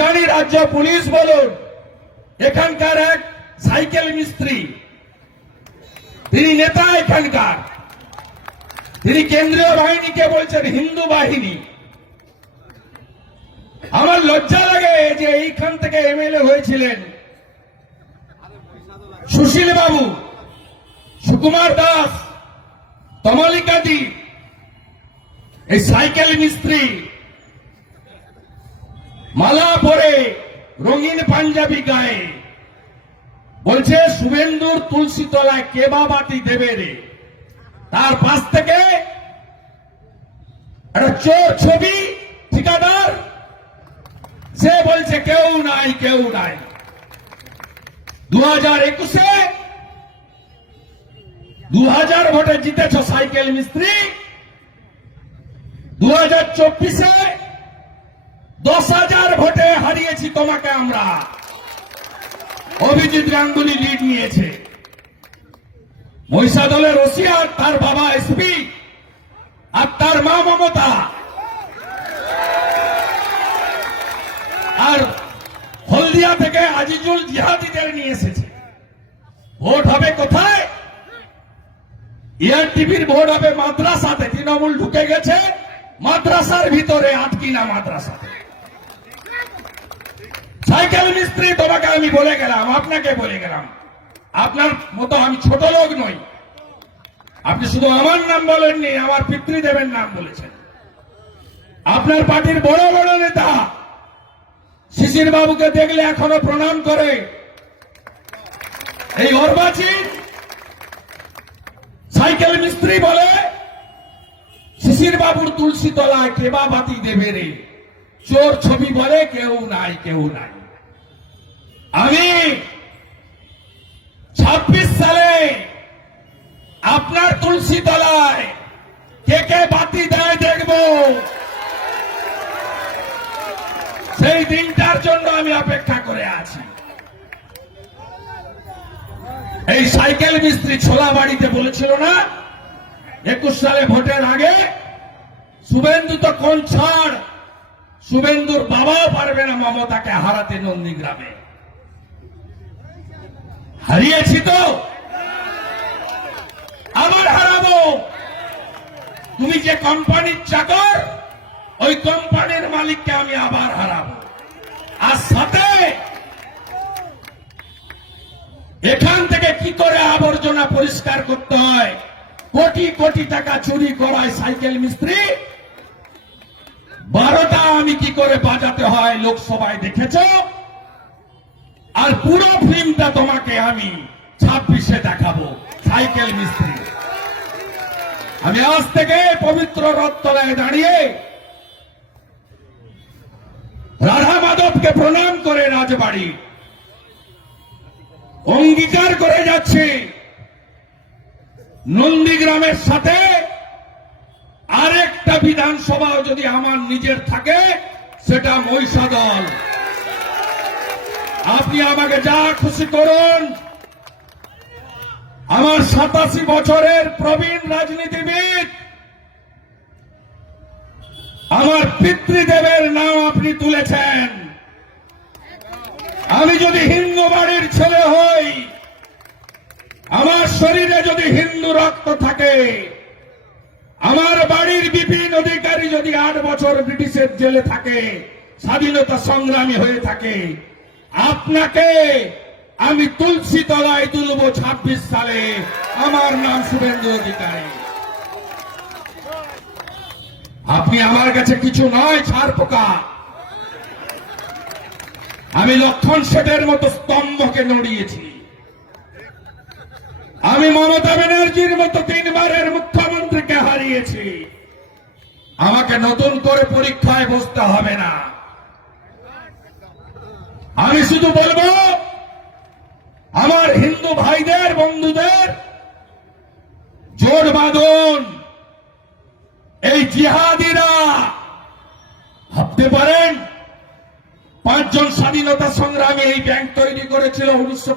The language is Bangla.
জানি রাজ্য পুলিশ বলুন, এখানকার এক সাইকেল মিস্ত্রি, তিনি নেতা এখানকার, তিনি কেন্দ্রীয় বাহিনীকে বলছেন হিন্দু বাহিনী। আমার লজ্জা লাগে যে এইখান থেকে এমএলএ হয়েছিলেন সুশীল বাবু, সুকুমার দাস, তমালিকাদি, এই সাইকেল মিস্ত্রি মালা পরে রঙিন পাঞ্জাবি গায়ে বলছে শুভেন্দুর তুলসী তলায় কেবা বাতি দেবে রে। তার পাশ থেকে একটা চোর ছবি ঠিকাদার, সে বলছে কেউ নাই কেউ নাই। 2021-এ 2000 ভোটে জিতেছ সাইকেল মিস্ত্রি, 2024-এ 10,000 ভোটে হারিয়েছি তোমাকে আমরা। অভিজিৎ গাঙ্গুলি লিড নিয়েছে। মহিষাদলের ওসিয়ার, তার বাবা এসপি আর তার মা মমতা, আর হলদিয়া থেকে আজিজুল জিহাদিদের নিয়ে এসেছে। ভোট হবে কোথায়? টিভির ভোট হবে মাদ্রাসাতে। তৃণমূল ঢুকে গেছে মাদ্রাসার ভিতরে, আটকিনা মাদ্রাসাতে। সাইকেল মিস্ত্রি, তোমাকে আমি বলে গেলাম, আপনাকে বলে গেলাম, আপনার মতো আমি ছোট লোক নই। আপনি শুধু আমার নাম বলেননি, আমার পিতৃদেবের নাম বলেছেন। আপনার পার্টির বড় বড় নেতা শিশির বাবুকে দেখলে এখনো প্রণাম করে। এই অর্বাচীন সাইকেল মিস্ত্রি বলে শিশির বাবুর তুলসী তলায় কেবা বাতি দেবে রে। চোর ছবি বলে কেউ নাই কেউ নাই। আমি 26 সালে আপনার তুলসী তলায় কে কে বাতি দেয় দেখব। সেই দিনটার জন্য আমি অপেক্ষা করে আছি। এই সাইকেল মিস্ত্রি ছোলা বাড়িতে বলেছিল না 21 সালে ভোটের আগে, শুভেন্দু তো কোন ছাড়, শুভেন্দুর বাবাও পারবে না মমতাকে হারাতে নন্দীগ্রামে। হারিয়েছি তো, আবার হারাবো। তুমি যে কোম্পানির চাকর, ওই কোম্পানির মালিককে আমি আবার হারাবো। আর সাথে এখান থেকে কি করে আবর্জনা পরিষ্কার করতে হয়, কোটি কোটি টাকা চুরি করায় সাইকেল মিস্ত্রি, 12টা আমি কি করে বাজাতে হয় লোকসভায় দেখেছ। আর পুরো ফিল্মটা তোমাকে আমি 26-এ দেখাবো। সাইকেল মিস্ত্রি, আমি আজ থেকে পবিত্র রথতলায় দাঁড়িয়ে রাধা মাধবকে প্রণাম করে রাজবাড়ি অঙ্গীকার করে যাচ্ছে, নন্দীগ্রামের সাথে আরেকটা বিধানসভা যদি আমার নিজের থাকে, সেটা মহিষাদল। আপনি আমাকে যা খুশি করুন। আমার 87 বছরের প্রবীণ রাজনীতিবিদ, আমার পিতৃদেবের নাম আপনি তুলেছেন। আমি যদি হিন্দু বাড়ির ছেলে হই, আমার শরীরে যদি হিন্দু রক্ত থাকে, আমার বাড়ির বিপিন অধিকারী যদি 8 বছর ব্রিটিশের জেলে থাকে, স্বাধীনতা সংগ্রামী হয়ে থাকে, আপনাকে আমি তুলসী তলায় তুলব 26 সালে। আমার নাম শুভেন্দু অধিকারী। আপনি আমার কাছে কিছু নয়, ছাড় পোকা। আমি লক্ষণ শেঠের মতো স্তম্ভকে নড়িয়েছি। আমি মমতা ব্যানার্জির মতো 3 বারের মুখ্যমন্ত্রীকে হারিয়েছি। আমাকে নতুন করে পরীক্ষায় বসতে হবে না। আমি শুধু বলবো, আমার হিন্দু ভাইদের, বন্ধুদের জোট বাঁধুন। এই জিহাদিরা ভাবতে পারেন 5 জন স্বাধীনতা সংগ্রামী এই ব্যাংক তৈরি করেছিল